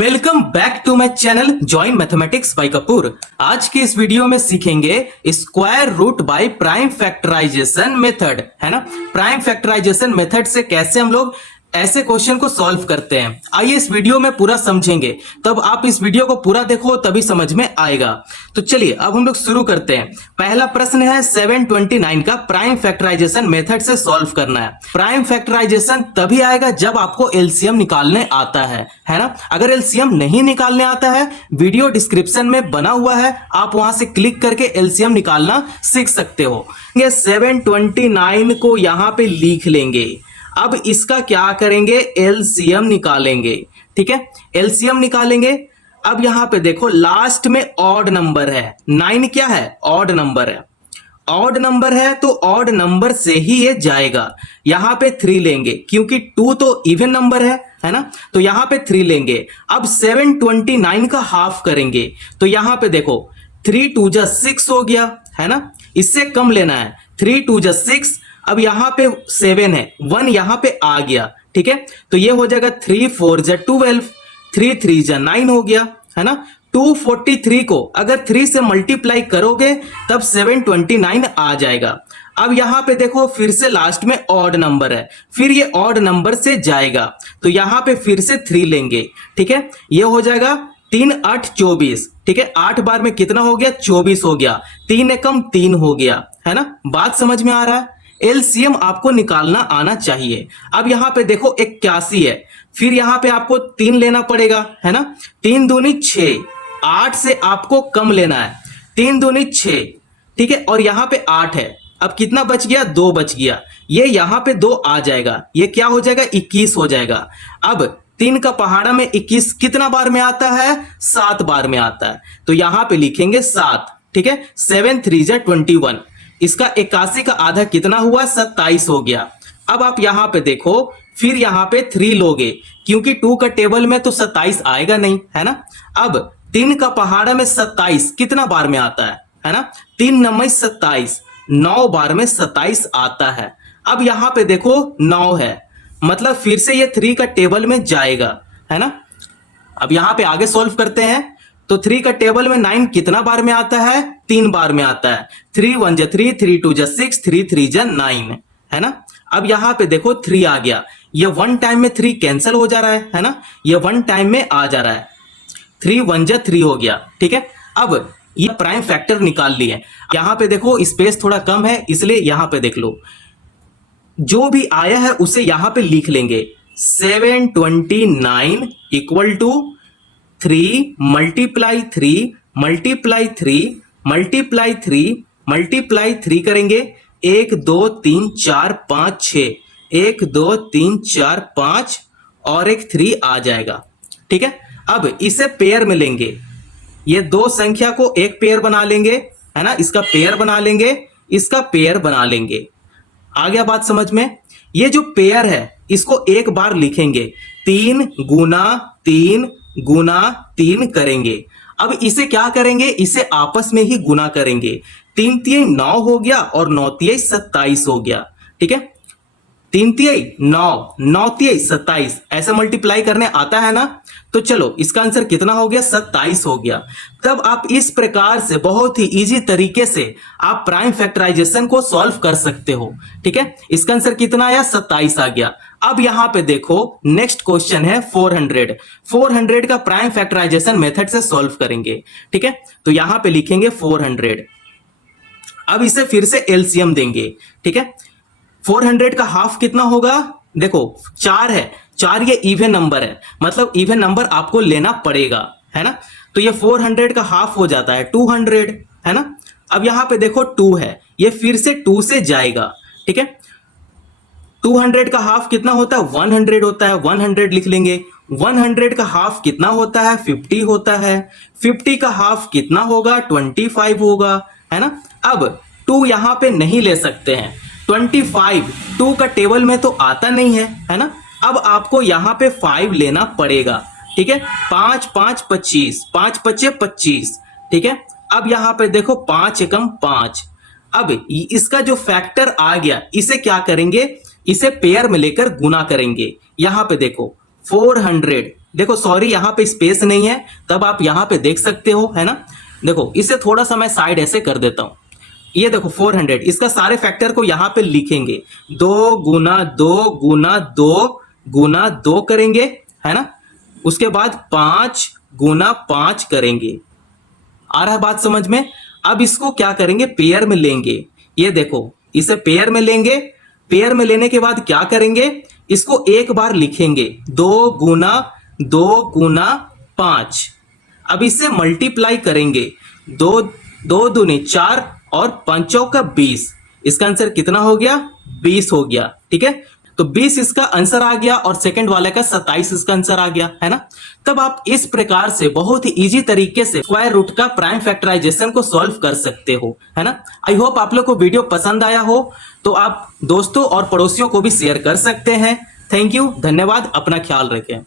Welcome back to my channel join mathematics by Kapoor. आज के इस वीडियो में सीखेंगे square root by prime factorisation method, है ना। प्राइम फैक्टराइजेशन मेथड से कैसे हम लोग ऐसे क्वेश्चन को सॉल्व करते हैं, आइए इस वीडियो में पूरा समझेंगे। तब आप इस वीडियो को पूरा देखो तभी समझ में आएगा। तो चलिए अब हम लोग शुरू करते हैं। पहला प्रश्न है 729 का प्राइम फैक्टराइजेशन मेथड से सॉल्व करना है। प्राइम फैक्टराइजेशन तभी आएगा जब आपको एलसीएम निकालने आता है ना। अगर एलसीएम नहीं निकालने आता है, वीडियो डिस्क्रिप्शन में बना हुआ है, आप वहां से क्लिक करके एलसीएम निकालना सीख सकते हो। ये 729 को यहां पे लिख लेंगे। अब इसका क्या करेंगे, एलसीएम निकालेंगे। ठीक है, एलसीएम निकालेंगे। अब यहां पे देखो लास्ट में ऑड नंबर है, 9 क्या है, ऑड नंबर है। ऑड नंबर है तो ऑड नंबर से ही ये जाएगा। यहां पे 3 लेंगे क्योंकि 2 तो इवन नंबर है ना, तो यहां पे 3 लेंगे। अब 729 का हाफ करेंगे तो यहां पे देखो 3 2 जा 6 हो गया, है ना। इससे कम लेना है, 3 2 जा 6। अब यहां पे 7 है, 1 यहां पे आ गया। ठीक है, तो ये हो जाएगा 3 4 जा 12, 3 3 जा 9 हो गया, है ना। 243 को अगर 3 से मल्टीप्लाई करोगे तब 729 आ जाएगा। अब यहां पे देखो फिर से लास्ट में ऑड नंबर है, फिर ये ऑड नंबर से जाएगा तो यहां पे फिर से 3 लेंगे। ठीक है, ये हो जाएगा 3 8 24। ठीक है, 8 बार में कितना हो गया, 24 हो गया। 3 एकम 3 हो गया, है ना। बात समझ में आ रहा है। एलसीएम आपको निकालना आना चाहिए। अब यहां पे देखो 81 है, फिर यहां पे आपको 3 लेना पड़ेगा, है ना। 3 दूनी 6, 8 से आपको कम लेना है, 3 दूनी 6। ठीक है, और यहां पे 8 है। अब कितना बच गया, 2 बच गया। ये यहां पे 2 आ जाएगा, ये क्या हो जाएगा, 21 हो जाएगा। अब 3 का पहाड़ा में 21 कितना बार में आता है, 7 बार में आता है, तो यहां पे लिखेंगे 7। ठीक है, 7 3 जा 21। इसका 81 का आधा कितना हुआ, 27 हो गया। अब आप यहां पे देखो, फिर यहां पे 3 लोगे क्योंकि 2 का टेबल में तो 27 आएगा नहीं, है ना। अब 3 का पहाड़ा में 27 कितना बार में आता है ना, 3 9 27, 9 बार में 27 आता है। अब यहां पे देखो 9 है, मतलब फिर से ये 3 का टेबल में जाएगा, है ना। अब यहां पे आगे सॉल्व करते हैं तो 3 का टेबल में 9 कितना बार में आता है, 3 बार में आता है। 3 1 जा 3, 3 2 जा 6, 3 3 जा 9, है ना। अब यहां पे देखो 3 आ गया, ये 1 टाइम में 3 कैंसिल हो जा रहा है ना, ये 1 टाइम में आ जा रहा है। 3 1 जा 3 हो गया। ठीक है, अब ये प्राइम फैक्टर निकाल लिए। यहां पे देखो स्पेस थोड़ा कम है इसलिए यहां पे देख लो, जो भी आया है उसे यहां पे लिख लेंगे। 729 equal to 3 multiply 3 multiply 3 multiply 3 multiply 3 करेंगे। 1 2 3 4 5 6, 1 2 3 4 5 और एक 3 आ जाएगा। ठीक है, अब इसे पेयर में लेंगे। ये दो संख्या को एक पेयर बना लेंगे, है ना। इसका पेयर बना लेंगे, इसका पेयर बना लेंगे। आ गया बात समझ में। ये जो पेयर है इसको एक बार लिखेंगे, 3 गुना 3 गुना 3 करेंगे। अब इसे क्या करेंगे, इसे आपस में ही गुना करेंगे। 3 3 9 हो गया और 9 3 27 हो गया। ठीक है, 3 3 9, 9 3 27 ऐसे मल्टीप्लाई करने आता है ना। तो चलो इसका आंसर कितना हो गया, 27 हो गया। तब आप इस प्रकार से बहुत ही इजी तरीके से आप प्राइम फैक्टराइजेशन को सॉल्व कर सकते हो। ठीक है, इसका आंसर कितना आया, 27 आ गया। अब यहां पे देखो नेक्स्ट क्वेश्चन है 400। 400 का प्राइम फैक्टराइजेशन मेथड से सॉल्व करेंगे। ठीक है, तो यहां पे लिखेंगे 400। अब इसे फिर से एलसीएम देंगे। ठीक है, 400 का हाफ कितना होगा, देखो 4 है, 4 ये इवन नंबर है, मतलब इवन नंबर आपको लेना पड़ेगा, है ना। तो ये 400 का हाफ हो जाता है 200, है ना। अब यहां पे देखो 2 है, ये फिर से 2 से जाएगा। ठीक है, 200 का हाफ कितना होता है, 100 होता है, 100 लिख लेंगे। 100 का हाफ कितना होता है, 50 होता है। 50 का हाफ कितना होगा, 25 होगा, है ना। अब 2 यहां पे नहीं ले सकते हैं, 25 2 का टेबल में तो आता नहीं है ना। अब आपको यहां पे 5 लेना पड़ेगा। ठीक है, 5 5 25, 5 5 25। ठीक है, अब यहां पे देखो 5 एकम 5। अब इसका जो फैक्टर आ गया इसे क्या करेंगे, इसे पेयर में लेकर गुना करेंगे। यहां पे देखो 400, देखो सॉरी यहाँ पे स्पेस नहीं है, तब आप यहाँ पे देख सकते हो, है ना। देखो इसे थोड़ा सा मैं साइड ऐसे कर देता हूं। ये देखो 400, इसका सारे फैक्टर को यहाँ पे लिखेंगे, 2 गुना 2 गुना 2 गुना 2 करेंगे, है ना। उसके बाद 5 गुना 5 करेंगे। आ रहा है बात समझ में। अब इसको क्या करेंगे, पेयर में लेंगे। ये देखो इसे पेयर में लेंगे। पेयर में लेने के बाद क्या करेंगे, इसको एक बार लिखेंगे, 2 गुना 2 गुना 5। अब इसे मल्टीप्लाई करेंगे, 2 2 दूनी 4 और 5 का 20। इसका आंसर कितना हो गया, 20 हो गया। ठीक है, तो 20 इसका आंसर आ गया और सेकंड वाले का 27 इसका आंसर आ गया, है ना। तब आप इस प्रकार से बहुत ही इजी तरीके से स्क्वायर रूट का प्राइम फैक्टराइजेशन को सॉल्व कर सकते हो, है ना। आई होप आप लोग को वीडियो पसंद आया हो, तो आप दोस्तों और पड़ोसियों को भी शेयर कर सकते हैं। थैंक यू, धन्यवाद, अपना ख्याल रखें।